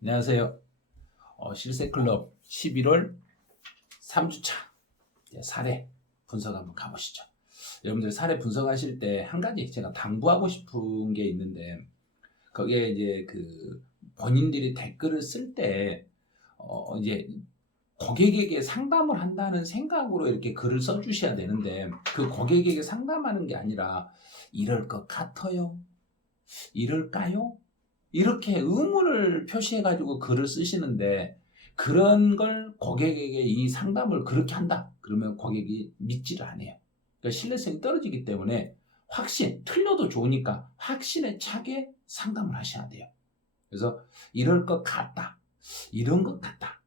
안녕하세요. 실세클럽 11월 3주차 사례 분석 한번 가보시죠. 여러분들 사례 분석하실 때 한 가지 제가 당부하고 싶은 게 있는데, 거기에 이제 본인들이 댓글을 쓸 때 이제 고객에게 상담을 한다는 생각으로 이렇게 글을 써주셔야 되는데, 그 고객에게 상담하는 게 아니라 이럴 것 같아요, 이럴까요, 이렇게 의문을 표시해가지고 글을 쓰시는데, 그런 걸 고객에게 이 상담을 그렇게 한다 그러면 고객이 믿지를 않아요. 그러니까 신뢰성이 떨어지기 때문에 틀려도 좋으니까 확신에 차게 상담을 하셔야 돼요. 그래서 이럴 것 같다, 이런 것 같다,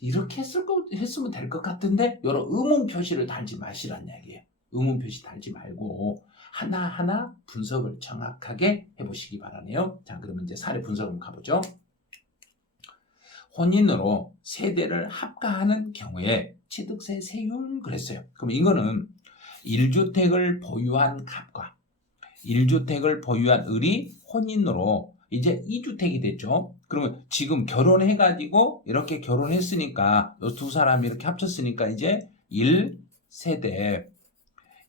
이렇게 했으면 될 것 같은데, 이런 의문 표시를 달지 마시란 이야기예요. 의문 표시 달지 말고 하나하나 분석을 정확하게 해보시기 바라네요. 자, 그러면 이제 사례 분석 한번 가보죠. 혼인으로 세대를 합가하는 경우에 취득세 세율 그랬어요. 그럼 이거는 1주택을 보유한 갑과 1주택을 보유한 을이 혼인으로 이제 2주택이 됐죠. 그러면 지금 결혼해가지고 이렇게 결혼했으니까 이 두 사람이 이렇게 합쳤으니까 이제 1세대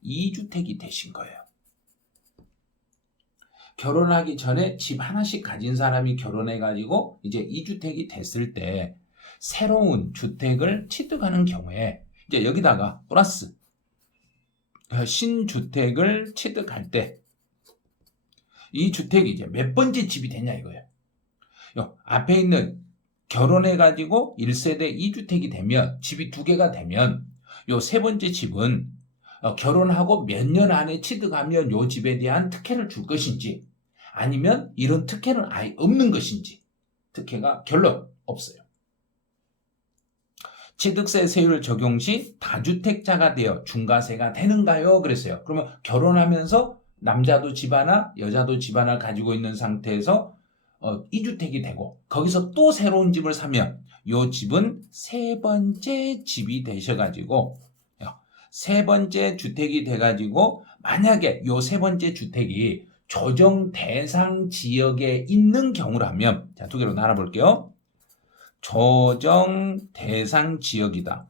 2주택이 되신 거예요. 결혼하기 전에 집 하나씩 가진 사람이 결혼해가지고 이제 2주택이 됐을 때 새로운 주택을 취득하는 경우에 이제 여기다가 플러스 신주택을 취득할 때 이 주택이 이제 몇 번째 집이 되냐 이거예요. 앞에 있는 결혼해가지고 1세대 2주택이 되면, 집이 2개가 되면 요 세 번째 집은 결혼하고 몇 년 안에 취득하면 요 집에 대한 특혜를 줄 것인지, 아니면 이런 특혜는 아예 없는 것인지. 특혜가 결론 없어요. 취득세 세율 적용 시 다주택자가 되어 중과세가 되는가요? 그랬어요. 그러면 결혼하면서 남자도 집 하나, 여자도 집 하나 가지고 있는 상태에서 2주택이 되고, 거기서 또 새로운 집을 사면 요 집은 세 번째 집이 되셔가지고, 세 번째 주택이 돼가지고, 만약에 요 세 번째 주택이 조정 대상 지역에 있는 경우라면, 자, 두 개로 나눠볼게요. 조정 대상 지역이다,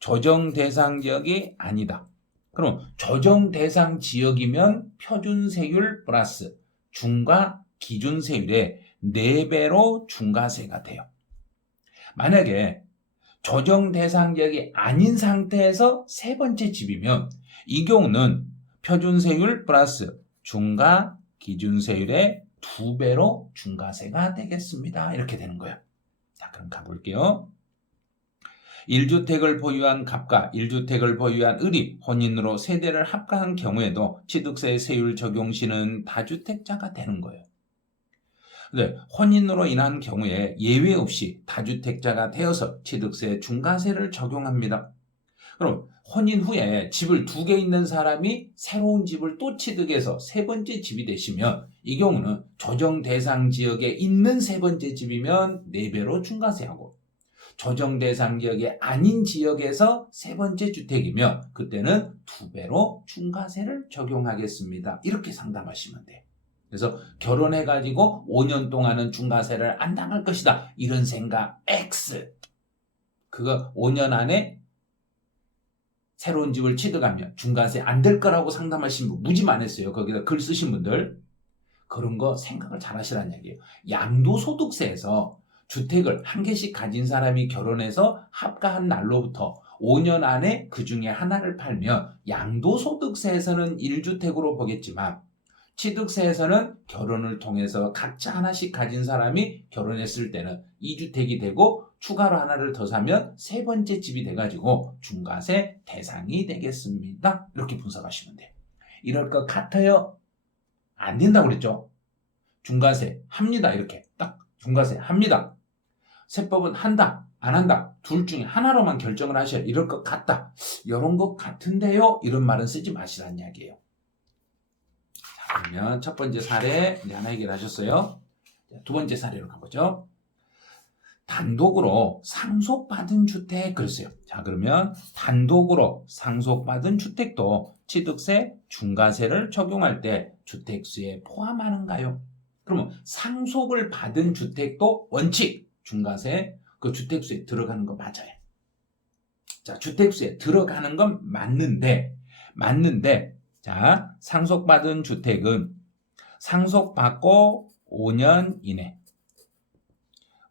조정 대상 지역이 아니다. 그럼 조정 대상 지역이면 표준세율 플러스 중과 기준세율의 4배로 중과세가 돼요. 만약에 조정 대상 지역이 아닌 상태에서 세 번째 집이면 이 경우는 표준세율 플러스 중과 기준세율의 2배로 중과세가 되겠습니다. 이렇게 되는 거예요. 자, 그럼 가볼게요. 1주택을 보유한 갑과 1주택을 보유한 을이 혼인으로 세대를 합가한 경우에도 취득세 세율 적용 시는 다주택자가 되는 거예요. 근데 혼인으로 인한 경우에 예외 없이 다주택자가 되어서 취득세 중과세를 적용합니다. 그럼 혼인 후에 집을 2개 있는 사람이 새로운 집을 또 취득해서 세 번째 집이 되시면, 이 경우는 조정 대상 지역에 있는 세 번째 집이면 4배로 중과세하고, 조정 대상 지역이 아닌 지역에서 세 번째 주택이며 그때는 2배로 중과세를 적용하겠습니다. 이렇게 상담하시면 돼요. 그래서 결혼해가지고 5년 동안은 중과세를 안 당할 것이다, 이런 생각 X. 그거 5년 안에 새로운 집을 취득하면 중과세 안 될 거라고 상담하신 분 무지 많았어요. 거기다 글 쓰신 분들. 그런 거 생각을 잘 하시라는 얘기예요. 양도소득세에서 주택을 한 개씩 가진 사람이 결혼해서 합가한 날로부터 5년 안에 그 중에 하나를 팔면 양도소득세에서는 1주택으로 보겠지만, 취득세에서는 결혼을 통해서 각자 하나씩 가진 사람이 결혼했을 때는 2주택이 되고, 추가로 하나를 더 사면 세 번째 집이 돼가지고 중과세 대상이 되겠습니다. 이렇게 분석하시면 돼요. 이럴 것 같아요? 안 된다고 그랬죠? 중과세 합니다. 이렇게 딱 중과세 합니다. 세법은 한다, 안 한다, 둘 중에 하나로만 결정을 하셔야, 이럴 것 같다, 이런 것 같은데요, 이런 말은 쓰지 마시라는 이야기예요. 자, 그러면 첫 번째 사례 이제 하나 해결하셨어요. 두 번째 사례로 가보죠. 단독으로 상속받은 주택 그랬어요. 자, 그러면 단독으로 상속받은 주택도 취득세 중과세를 적용할 때 주택수에 포함하는가요? 그러면 상속을 받은 주택도 원칙 중과세 그 주택수에 들어가는 거 맞아요. 자, 주택수에 들어가는 건 맞는데 자, 상속받은 주택은 상속받고 5년 이내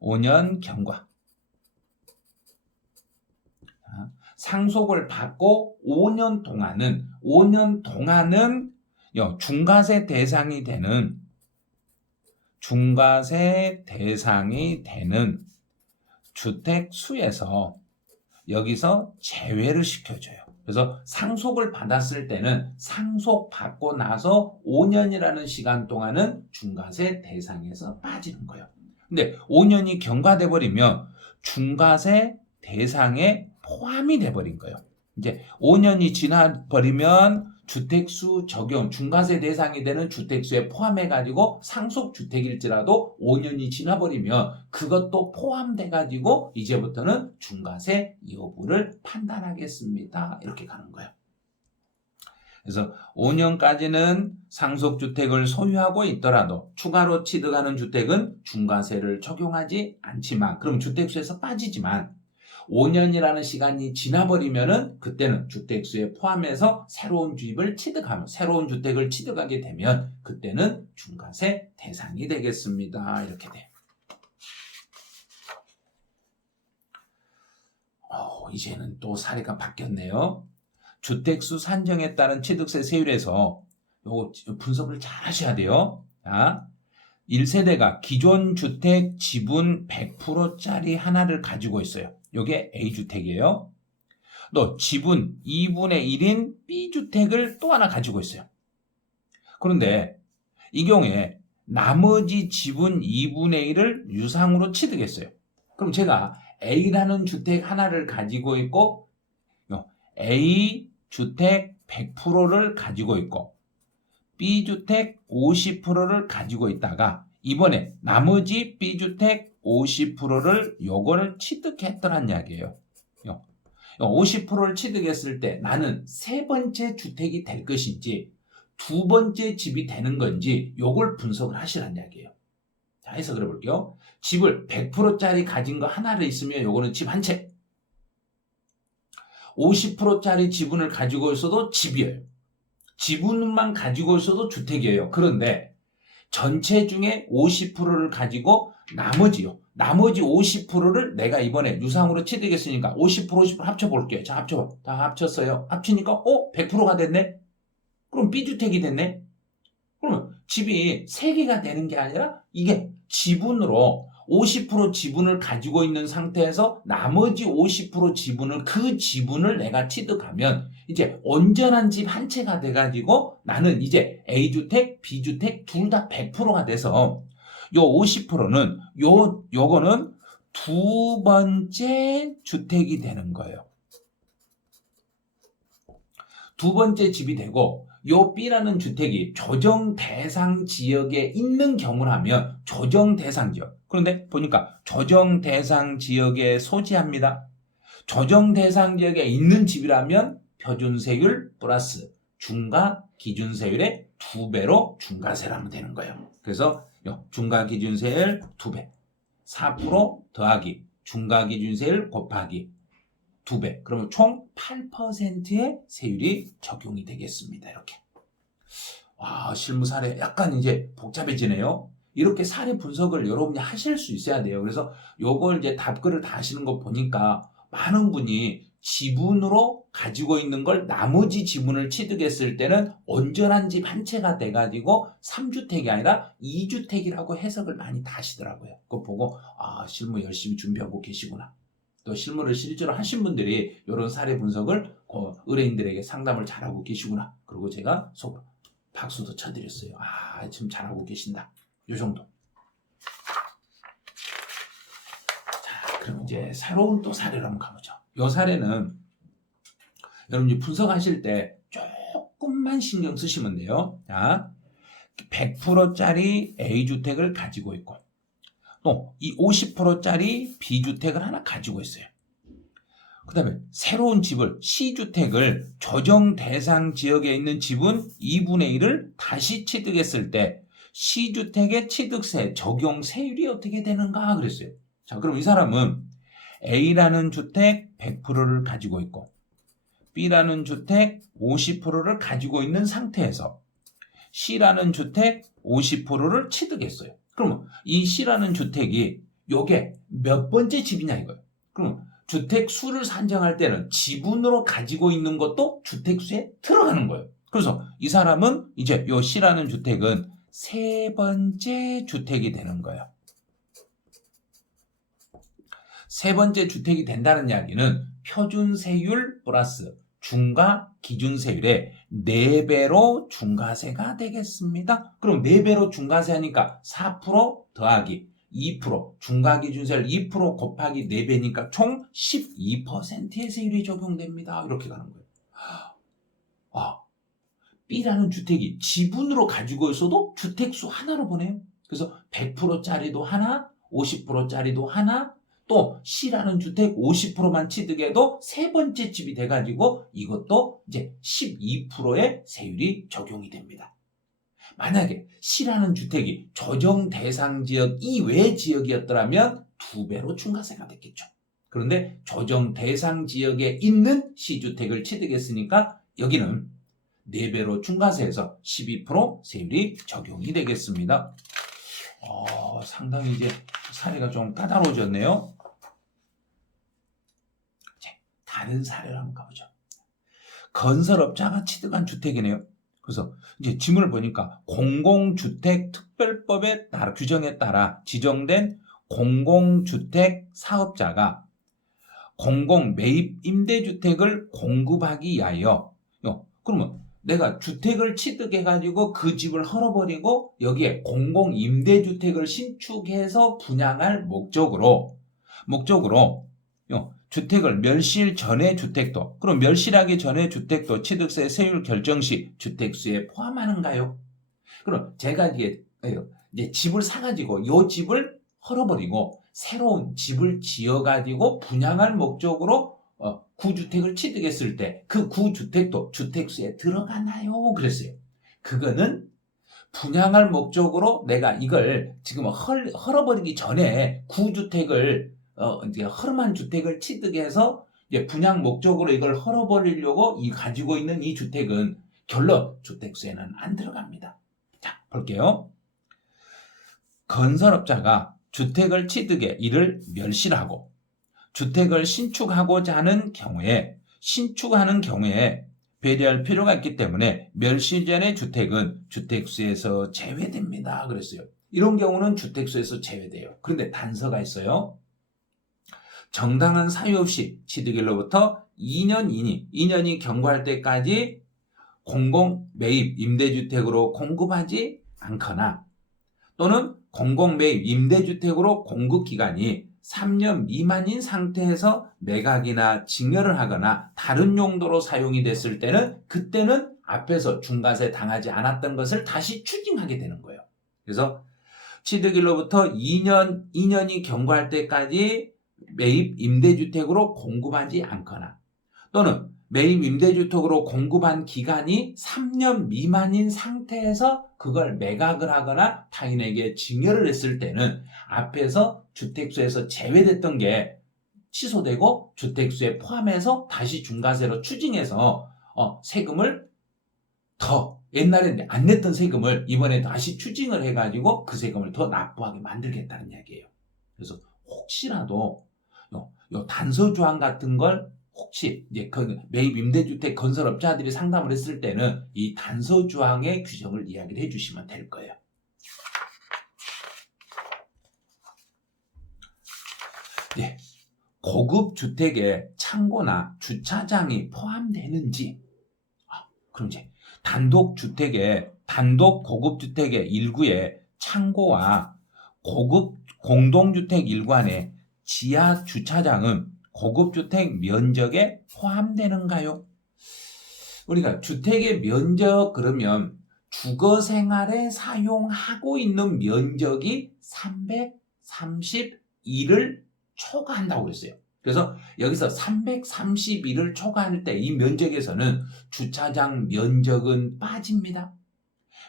5년 경과 상속을 받고 5년 동안은 중과세 대상이 되는 주택수에서 여기서 제외를 시켜줘요. 그래서 상속을 받았을 때는 상속받고 나서 5년이라는 시간 동안은 중과세 대상에서 빠지는 거예요. 근데 5년이 경과돼 버리면 중과세 대상에 포함이 돼 버린 거예요. 이제 5년이 지나 버리면 주택수 적용, 중과세 대상이 되는 주택수에 포함해가지고 상속주택일지라도 5년이 지나버리면 그것도 포함돼가지고 이제부터는 중과세 여부를 판단하겠습니다. 이렇게 가는 거예요. 그래서 5년까지는 상속주택을 소유하고 있더라도 추가로 취득하는 주택은 중과세를 적용하지 않지만, 그럼 주택수에서 빠지지만 5년이라는 시간이 지나버리면은 그때는 주택수에 포함해서 새로운 주택을 취득하게 되면 그때는 중과세 대상이 되겠습니다. 이렇게 돼요. 이제는 또 사례가 바뀌었네요. 주택수 산정에 따른 취득세 세율에서 요거 분석을 잘 하셔야 돼요. 자, 1세대가 기존 주택 지분 100%짜리 하나를 가지고 있어요. 요게 A주택이에요. 또 지분 2분의 1인 B주택을 또 하나 가지고 있어요. 그런데 이 경우에 나머지 지분 2분의 1을 유상으로 취득했어요. 그럼 제가 A라는 주택 하나를 가지고 있고 A주택 100%를 가지고 있고 B주택 50%를 가지고 있다가 이번에 나머지 B주택 50%를 요거를 취득했더란 이야기예요. 50%를 취득했을 때 나는 세 번째 주택이 될 것인지 두 번째 집이 되는 건지 요걸 분석을 하시란 이야기예요. 자, 해석을 해볼게요. 집을 100%짜리 가진 거 하나를 있으면 요거는 집 한 채. 50%짜리 지분을 가지고 있어도 집이에요. 지분만 가지고 있어도 주택이에요. 그런데 전체 중에 50%를 가지고 나머지 50%를 내가 이번에 유상으로 취득했으니까 50% 합쳐볼게요. 자, 다 합쳤어요. 합치니까 100%가 됐네? 그럼 B주택이 됐네? 그러면 집이 3개가 되는 게 아니라 이게 지분으로 50% 지분을 가지고 있는 상태에서 나머지 50% 지분을 그 지분을 내가 취득하면 이제 온전한 집 한 채가 돼가지고 나는 이제 A주택, B주택 둘 다 100%가 돼서 요 50%는 요거는 두 번째 주택이 되는 거예요. 두 번째 집이 되고 요 B라는 주택이 조정 대상 지역에 있는 경우라면 조정 대상 지역. 그런데 보니까 조정 대상 지역에 소지합니다. 조정 대상 지역에 있는 집이라면 표준세율 플러스 중과 기준세율의 2배로 중과세를 하면 되는 거예요. 그래서 중과 기준세율 2배, 4% 더하기 중과 기준세율 곱하기 2배. 그러면 총 8%의 세율이 적용이 되겠습니다. 이렇게. 와, 실무 사례 약간 이제 복잡해지네요. 이렇게 사례 분석을 여러분이 하실 수 있어야 돼요. 그래서 요걸 이제 답글을 다 하시는 거 보니까 많은 분이 지분으로 가지고 있는 걸 나머지 지분을 취득했을 때는 온전한 집 한 채가 돼가지고 3주택이 아니라 2주택이라고 해석을 많이 다 하시더라고요. 그거 보고 실무 열심히 준비하고 계시구나. 또 실무를 실제로 하신 분들이 이런 사례 분석을 의뢰인들에게 상담을 잘하고 계시구나. 그리고 제가 속으로 박수도 쳐드렸어요. 지금 잘하고 계신다. 요 정도. 자, 그럼 이제 새로운 또 사례를 한번 가보죠. 요 사례는 여러분이 분석하실 때 조금만 신경 쓰시면 돼요. 자, 100%짜리 A주택을 가지고 있고 또 이 50%짜리 B주택을 하나 가지고 있어요. 그 다음에 새로운 집을 C주택을 조정 대상 지역에 있는 지분 2분의 1을 다시 취득했을 때 C주택의 취득세 적용 세율이 어떻게 되는가 그랬어요. 자, 그럼 이 사람은 A라는 주택 100%를 가지고 있고 B라는 주택 50%를 가지고 있는 상태에서 C라는 주택 50%를 취득했어요. 그러면 이 C라는 주택이 요게 몇 번째 집이냐 이거예요. 그럼 주택 수를 산정할 때는 지분으로 가지고 있는 것도 주택수에 들어가는 거예요. 그래서 이 사람은 이제 요 C라는 주택은 세 번째 주택이 되는 거예요. 세 번째 주택이 된다는 이야기는 표준세율 플러스 중과 기준세율의 4배로 중과세가 되겠습니다. 그럼 4배로 중과세 하니까 4% 더하기 2%, 중과기준세율 2% 곱하기 4배니까 총 12%의 세율이 적용됩니다. 이렇게 가는 거예요. B라는 주택이 지분으로 가지고 있어도 주택수 하나로 보내요. 그래서 100%짜리도 하나, 50%짜리도 하나, 또 C라는 주택 50%만 취득해도 세 번째 집이 돼가지고 이것도 이제 12%의 세율이 적용이 됩니다. 만약에 C라는 주택이 조정 대상 지역 이외 지역이었더라면 2배로 중과세가 됐겠죠. 그런데 조정 대상 지역에 있는 C주택을 취득했으니까 여기는 4배로 중과세해서 12% 세율이 적용이 되겠습니다. 상당히 이제 사례가 좀 까다로워졌네요. 다른 사례를 한번 가보죠. 건설업자가 취득한 주택이네요. 그래서 이제 지문을 보니까 공공주택특별법에 따라 규정에 따라 지정된 공공주택 사업자가 공공 매입 임대주택을 공급하기 위하여 그러면 내가 주택을 취득해가지고 그 집을 헐어버리고 여기에 공공 임대주택을 신축해서 분양할 목적으로 주택을 멸실 전의 주택도, 그럼 멸실하기 전의 주택도 취득세 세율 결정 시 주택수에 포함하는가요? 그럼 제가 이제 집을 사가지고 이 집을 헐어버리고 새로운 집을 지어가지고 분양할 목적으로 구주택을 취득했을 때 그 구주택도 주택수에 들어가나요? 그랬어요. 그거는 분양할 목적으로 내가 이걸 지금 헐어버리기 전에 구주택을 이제 허름한 주택을 취득해서 이제 분양 목적으로 이걸 헐어버리려고 가지고 있는 이 주택은 결론 주택수에는 안 들어갑니다. 자, 볼게요. 건설업자가 주택을 취득해 이를 멸실하고 주택을 신축하고자 하는 경우에 배려할 필요가 있기 때문에 멸실 전의 주택은 주택수에서 제외됩니다. 그랬어요. 이런 경우는 주택수에서 제외돼요. 그런데 단서가 있어요. 정당한 사유 없이 취득일로부터 2년이 경과할 때까지 공공 매입 임대주택으로 공급하지 않거나 또는 공공 매입 임대주택으로 공급 기간이 3년 미만인 상태에서 매각이나 증여를 하거나 다른 용도로 사용이 됐을 때는 그때는 앞에서 중과세 당하지 않았던 것을 다시 추징하게 되는 거예요. 그래서 취득일로부터 2년이 경과할 때까지 매입 임대주택으로 공급하지 않거나 또는 매입 임대주택으로 공급한 기간이 3년 미만인 상태에서 그걸 매각을 하거나 타인에게 증여를 했을 때는 앞에서 주택수에서 제외됐던 게 취소되고 주택수에 포함해서 다시 중과세로 추징해서 세금을 더 옛날에 안 냈던 세금을 이번에 다시 추징을 해가지고 그 세금을 더 납부하게 만들겠다는 이야기예요. 그래서 혹시라도 요 단서 조항 같은 걸 혹시 이제 매입 임대주택 건설업자들이 상담을 했을 때는 이 단서 조항의 규정을 이야기를 해주시면 될 거예요. 네, 고급 주택에 창고나 주차장이 포함되는지. 그럼 이제 단독 고급 주택의 일구에 창고와 고급 공동주택 일관의 지하 주차장은 고급주택 면적에 포함되는가요? 우리가 주택의 면적 그러면 주거생활에 사용하고 있는 면적이 331을 초과한다고 그랬어요. 그래서 여기서 331을 초과할 때 이 면적에서는 주차장 면적은 빠집니다.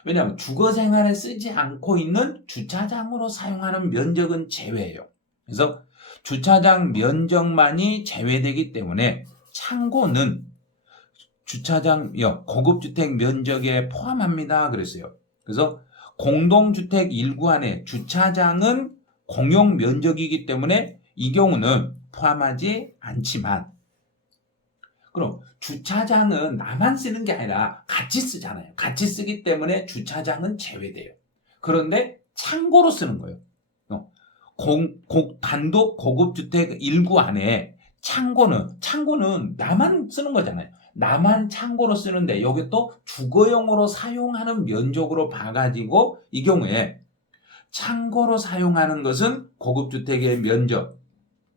왜냐하면 주거생활에 쓰지 않고 있는 주차장으로 사용하는 면적은 제외예요. 그래서 주차장 면적만이 제외되기 때문에 창고는 주차장역 고급주택 면적에 포함합니다. 그랬어요. 그래서 공동주택 일구 안에 주차장은 공용 면적이기 때문에 이 경우는 포함하지 않지만, 그럼 주차장은 나만 쓰는 게 아니라 같이 쓰잖아요. 같이 쓰기 때문에 주차장은 제외돼요. 그런데 창고로 쓰는 거예요. 단독 고급주택 일구 안에 창고는 나만 쓰는 거잖아요. 나만 창고로 쓰는데 여기 또 주거용으로 사용하는 면적으로 봐가지고 이 경우에 창고로 사용하는 것은 고급주택의 면적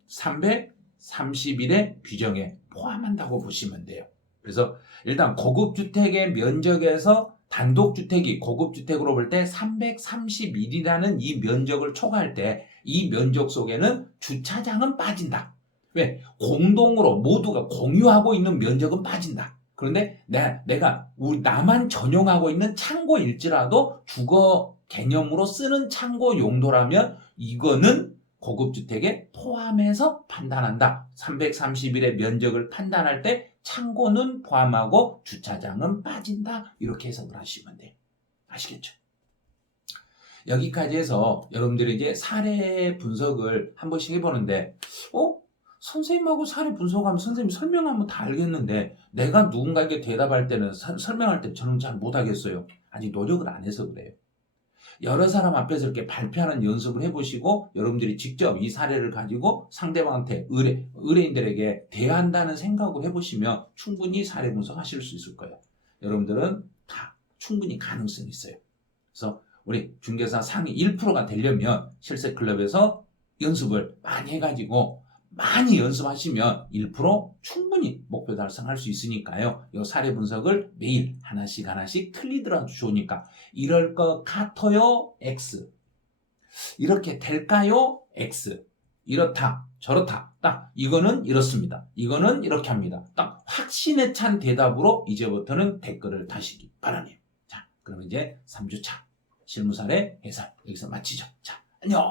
331의 규정에 포함한다고 보시면 돼요. 그래서 일단 고급주택의 면적에서 단독주택이 고급주택으로 볼 때 331이라는 이 면적을 초과할 때 이 면적 속에는 주차장은 빠진다. 왜? 공동으로 모두가 공유하고 있는 면적은 빠진다. 그런데 내가 나만 전용하고 있는 창고일지라도 주거 개념으로 쓰는 창고 용도라면 이거는 고급주택에 포함해서 판단한다. 331의 면적을 판단할 때 창고는 포함하고 주차장은 빠진다. 이렇게 해석을 하시면 돼요. 아시겠죠? 여기까지 해서 여러분들이 이제 사례 분석을 한 번씩 해보는데, 선생님하고 사례 분석하면 선생님 설명하면 다 알겠는데 내가 누군가에게 대답할 때는 설명할 때 저는 잘 못하겠어요. 아직 노력을 안 해서 그래요. 여러 사람 앞에서 이렇게 발표하는 연습을 해보시고 여러분들이 직접 이 사례를 가지고 상대방한테 의뢰인들에게 대한다는 생각을 해보시면 충분히 사례 분석하실 수 있을 거예요. 여러분들은 다 충분히 가능성이 있어요. 그래서 우리 중개사 상위 1%가 되려면 실세클럽에서 연습을 많이 해가지고 많이 연습하시면 1% 충분히 목표 달성할 수 있으니까요. 이 사례 분석을 매일 하나씩 틀리더라도 좋으니까 이럴 것 같아요? X. 이렇게 될까요? X. 이렇다. 저렇다. 딱 이거는 이렇습니다. 이거는 이렇게 합니다. 딱 확신에 찬 대답으로 이제부터는 댓글을 다시기 바라네요. 자, 그럼 이제 3주차 실무 사례 해설 여기서 마치죠. 자, 안녕.